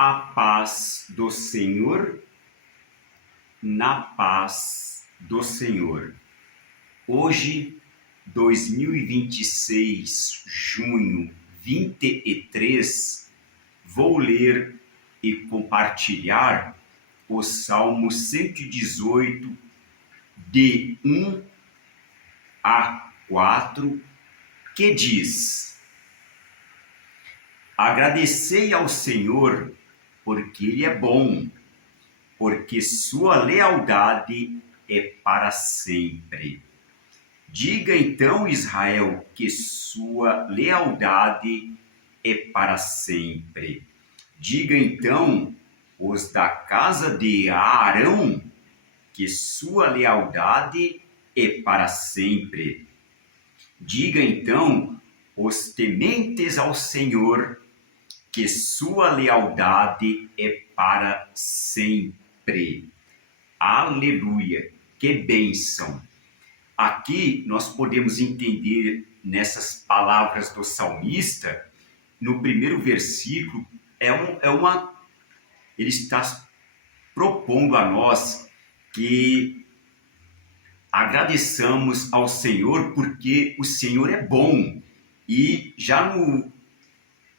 A paz do Senhor, na paz do Senhor. Hoje, 2026, junho 23, vou ler e compartilhar o Salmo 118, de 1 a 4, que diz: Agradecei ao Senhor, porque Ele é bom, porque sua lealdade é para sempre. Diga então, Israel, que sua lealdade é para sempre. Diga então, os da casa de Arão, que sua lealdade é para sempre. Diga então, os tementes ao Senhor, que sua lealdade é para sempre. Aleluia! Que bênção! Aqui nós podemos entender nessas palavras do salmista, no primeiro versículo, ele está propondo a nós que agradeçamos ao Senhor porque o Senhor é bom. E já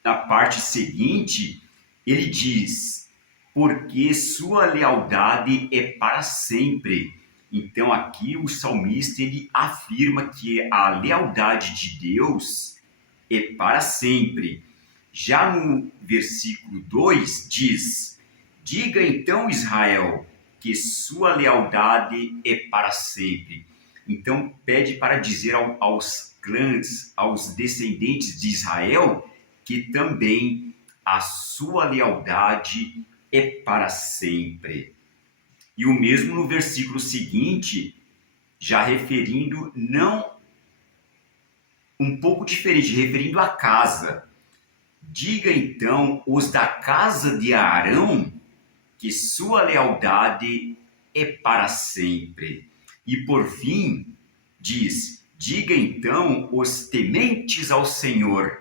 na parte seguinte, ele diz: porque sua lealdade é para sempre. Então aqui o salmista ele afirma que a lealdade de Deus é para sempre. Já no versículo 2 diz: diga então, Israel, que sua lealdade é para sempre. Então pede para dizer aos clãs, aos descendentes de Israel, que também a sua lealdade é para sempre. E o mesmo no versículo seguinte, já referindo, não um pouco diferente, referindo à casa. Diga então, os da casa de Arão, que sua lealdade é para sempre. E por fim, diz: diga então, os tementes ao Senhor,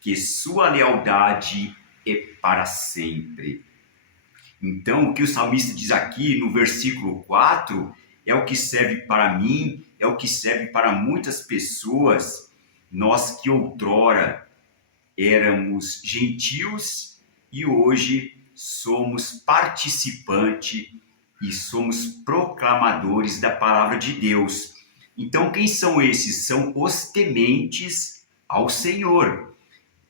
que sua lealdade é para sempre. Então, o que o salmista diz aqui no versículo 4 é o que serve para mim, é o que serve para muitas pessoas, nós que outrora éramos gentios e hoje somos participantes e somos proclamadores da palavra de Deus. Então, quem são esses? São os tementes ao Senhor.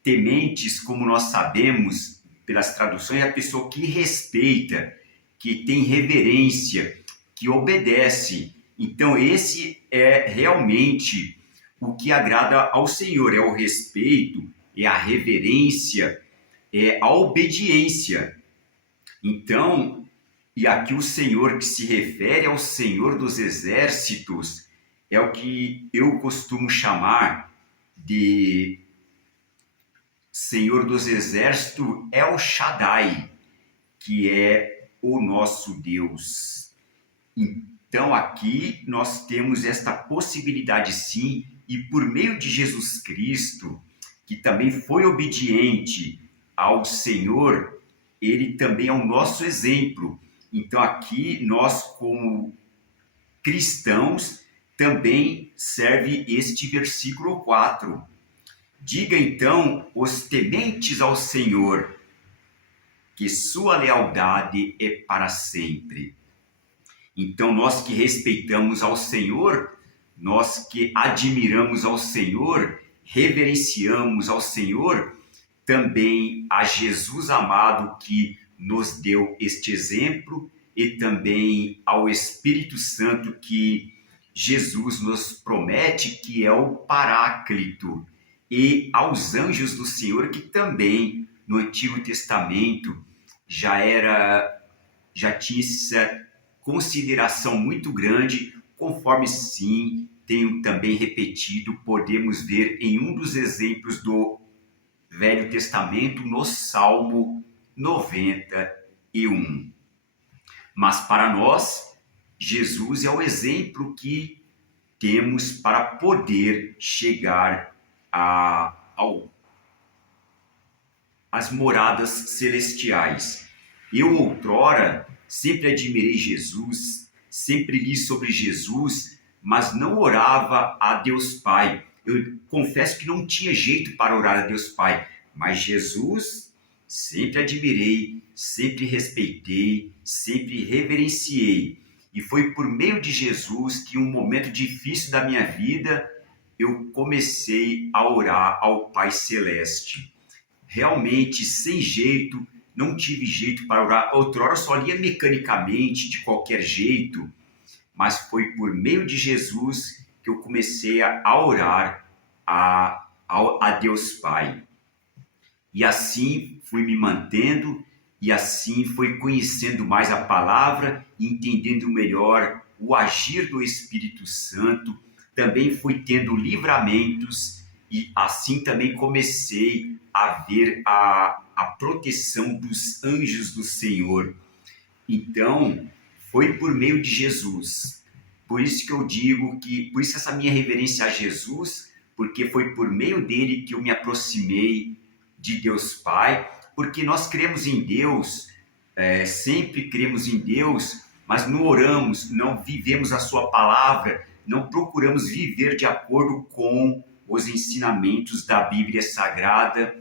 Tementes, como nós sabemos pelas traduções, é a pessoa que respeita, que tem reverência, que obedece. Então esse é realmente o que agrada ao Senhor, é o respeito, é a reverência, é a obediência. Então, e aqui o Senhor que se refere ao Senhor dos Exércitos é o que eu costumo chamar de Senhor dos Exércitos, El Shaddai, que é o nosso Deus. Então aqui nós temos esta possibilidade sim, e por meio de Jesus Cristo, que também foi obediente ao Senhor, ele também é o nosso exemplo. Então aqui nós, como cristãos, também serve este versículo 4. Diga então, os tementes ao Senhor, que sua lealdade é para sempre. Então nós que respeitamos ao Senhor, nós que admiramos ao Senhor, reverenciamos ao Senhor, também a Jesus amado que nos deu este exemplo e também ao Espírito Santo que Jesus nos promete que é o Paráclito, e aos anjos do Senhor que também no Antigo Testamento já tinha essa consideração muito grande, conforme sim, tenho também repetido, podemos ver em um dos exemplos do Velho Testamento, no Salmo 91. Mas para nós, Jesus é o exemplo que temos para poder chegar ao as moradas celestiais. Eu, outrora, sempre admirei Jesus, sempre li sobre Jesus, mas não orava a Deus Pai. Eu confesso que não tinha jeito para orar a Deus Pai, mas Jesus sempre admirei, sempre respeitei, sempre reverenciei. E foi por meio de Jesus que, em um momento difícil da minha vida, eu comecei a orar ao Pai Celeste. Realmente, sem jeito, não tive jeito para orar. Outrora eu só lia mecanicamente, de qualquer jeito, mas foi por meio de Jesus que eu comecei a orar a Deus Pai. E assim fui me mantendo, e assim fui conhecendo mais a palavra, entendendo melhor o agir do Espírito Santo. Também fui tendo livramentos, e assim também comecei a ver a proteção dos anjos do Senhor. Então, foi por meio de Jesus. Por isso que eu digo que, por isso essa minha reverência a Jesus, porque foi por meio dele que eu me aproximei de Deus Pai, porque nós cremos em Deus, sempre cremos em Deus, mas não oramos, não vivemos a sua palavra, não procuramos viver de acordo com os ensinamentos da Bíblia Sagrada,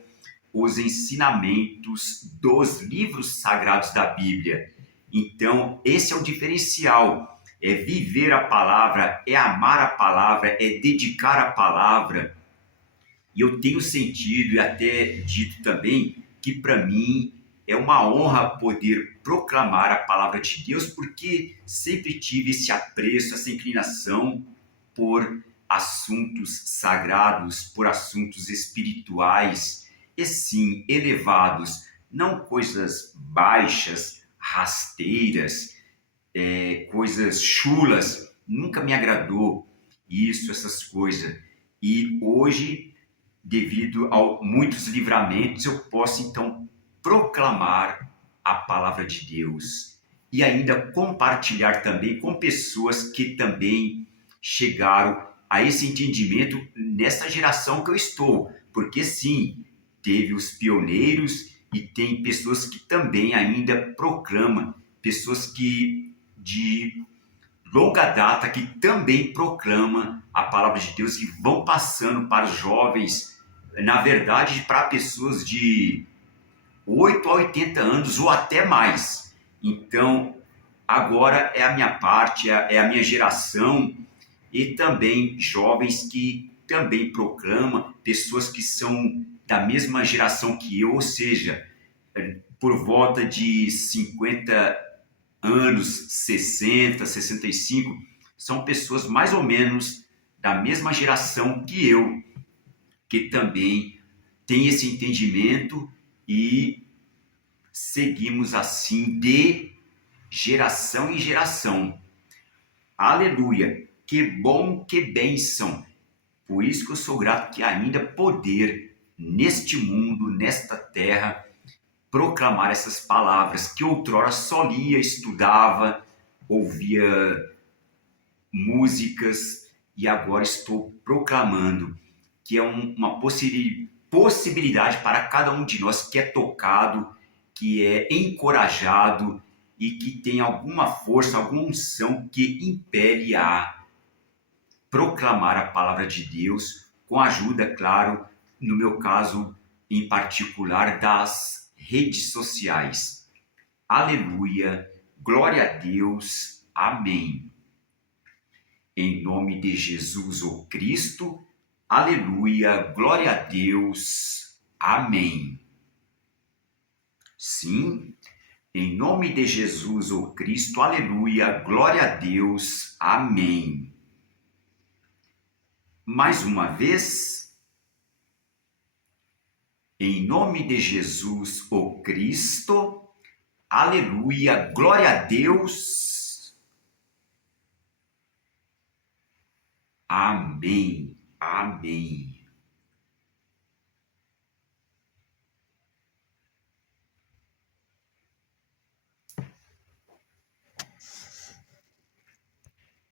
os ensinamentos dos livros sagrados da Bíblia. Então, esse é o diferencial, é viver a palavra, é amar a palavra, é dedicar a palavra. E eu tenho sentido e até dito também que para mim é uma honra poder proclamar a palavra de Deus, porque sempre tive esse apreço, essa inclinação por assuntos sagrados, por assuntos espirituais, e sim, elevados, não coisas baixas, rasteiras, coisas chulas, nunca me agradou isso, essas coisas. E hoje, devido a muitos livramentos, eu posso então proclamar a palavra de Deus e ainda compartilhar também com pessoas que também chegaram a esse entendimento nessa geração que eu estou, porque sim, teve os pioneiros e tem pessoas que também ainda proclamam, pessoas que de longa data que também proclamam a palavra de Deus e vão passando para os jovens, na verdade, para pessoas de 8 a 80 anos ou até mais. Então, agora é a minha parte, é a minha geração, e também jovens que também proclamam, pessoas que são da mesma geração que eu, ou seja, por volta de 50 anos, 60, 65, são pessoas mais ou menos da mesma geração que eu, que também tem esse entendimento e seguimos assim de geração em geração. Aleluia! Que bom, que bênção! Por isso que eu sou grato que ainda poder, neste mundo, nesta terra, proclamar essas palavras que outrora só lia, estudava, ouvia músicas, e agora estou proclamando, que é uma possibilidade para cada um de nós que é tocado, que é encorajado e que tem alguma força, alguma unção que impele a proclamar a palavra de Deus, com a ajuda, claro, no meu caso em particular, das redes sociais. Aleluia, glória a Deus, amém. Em nome de Jesus, o Cristo, aleluia, glória a Deus, amém. Sim, em nome de Jesus, o Cristo, aleluia, glória a Deus, amém. Mais uma vez, em nome de Jesus, o Cristo, aleluia, glória a Deus, amém, amém.